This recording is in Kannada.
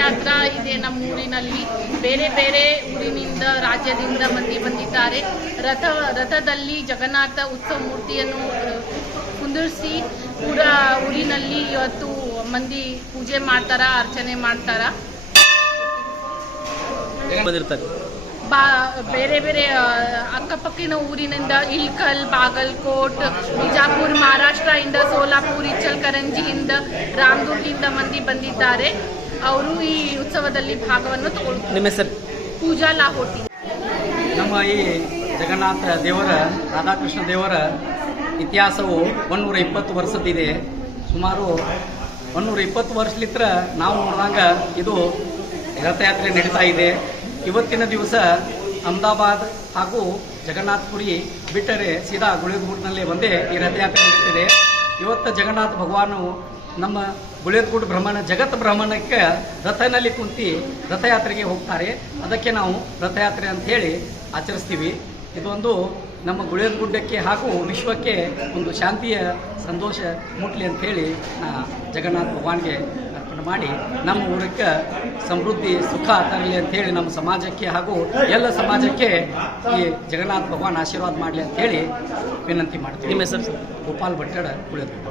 ಯಾತ್ರಾ ಇದೆ ನಮ್ಮೂರಿನಲ್ಲಿ. ಬೇರೆ ಬೇರೆ ಊರಿನಿಂದ ರಾಜ್ಯದಿಂದ ಮಂದಿ ಬಂದಿದ್ದಾರೆ. ರಥದಲ್ಲಿ ಜಗನ್ನಾಥ ಉತ್ಸವ ಮೂರ್ತಿಯನ್ನು ಕುಂದಿರಿಸಿ ಊರಿನಲ್ಲಿ ಇವತ್ತು ಮಂದಿ ಪೂಜೆ ಮಾಡ್ತಾರ, ಅರ್ಚನೆ ಮಾಡ್ತಾರ. ಬೇರೆ ಬೇರೆ ಅಕ್ಕಪಕ್ಕಿನ ಊರಿನಿಂದ ಇಲ್ಕಲ್, ಬಾಗಲಕೋಟ್, ಬಿಜಾಪುರ, ಮಹಾರಾಷ್ಟ್ರ ಇಂದ, ಸೋಲಾಪುರ, ಇಚಲಕರಂಜಿಯಿಂದ, ರಾಮದುರ್ಗಿಂದ ಮಂದಿ ಬಂದಿದ್ದಾರೆ. ಅವರು ಈ ಉತ್ಸವದಲ್ಲಿ ಭಾಗವನ್ನು ತಗೊಳ್ತಾರೆ. ನಿಮ್ಮ ಹೆಸರು? ಪೂಜಾ ಲಾಹೋಟಿ. ನಮ್ಮ ಈ ಜಗನ್ನಾಥ ದೇವರ, ರಾಧಾಕೃಷ್ಣ ದೇವರ ಇತಿಹಾಸವು 120 ವರ್ಷದಿದೆ. ಸುಮಾರು 120 ವರ್ಷಲಿತ್ರ ನಾವು ನೋಡಿದಾಗ ಇದು ರಥಯಾತ್ರೆ ನಡೀತಾ ಇದೆ. ಇವತ್ತಿನ ದಿವಸ ಅಹಮದಾಬಾದ್ ಹಾಗೂ ಜಗನ್ನಾಥಪುರಿ ಬಿಟ್ಟರೆ ಸೀದಾ ಗುಳೇದಗೂಡಿನಲ್ಲಿ ಒಂದೇ ಈ ರಥಯಾತ್ರೆ ನಡೀತಿದೆ. ಇವತ್ತು ಜಗನ್ನಾಥ ಭಗವಾನು ನಮ್ಮ ಗುಳೇದಗೂಡು ಜಗತ್ ಭ್ರಮಣಕ್ಕೆ ರಥನಲ್ಲಿ ಕುಂತಿ ರಥಯಾತ್ರೆಗೆ ಹೋಗ್ತಾರೆ. ಅದಕ್ಕೆ ನಾವು ರಥಯಾತ್ರೆ ಅಂತ ಹೇಳಿ ಆಚರಿಸ್ತೀವಿ. ಇದೊಂದು ನಮ್ಮ ಗುಳೇದಗುಡ್ಡಕ್ಕೆ ಹಾಗೂ ವಿಶ್ವಕ್ಕೆ ಒಂದು ಶಾಂತಿಯ ಸಂತೋಷ ಮುಟ್ಲಿ ಅಂಥೇಳಿ ಜಗನ್ನಾಥ ಭಗವಾನ್ಗೆ ಅರ್ಪಣೆ ಮಾಡಿ ನಮ್ಮ ಊರಕ್ಕೆ ಸಮೃದ್ಧಿ ಸುಖ ತರಲಿ ಅಂಥೇಳಿ ನಮ್ಮ ಸಮಾಜಕ್ಕೆ ಹಾಗೂ ಎಲ್ಲ ಸಮಾಜಕ್ಕೆ ಈ ಜಗನ್ನಾಥ ಭಗವಾನ್ ಆಶೀರ್ವಾದ ಮಾಡಲಿ ಅಂಥೇಳಿ ವಿನಂತಿ ಮಾಡ್ತೀವಿ. ನಿಮ್ಮ ಹೆಸರು? ಗೋಪಾಲ್ ಭಟ್ಟಡ, ಗುಳೇದಗುಡ್ಡ.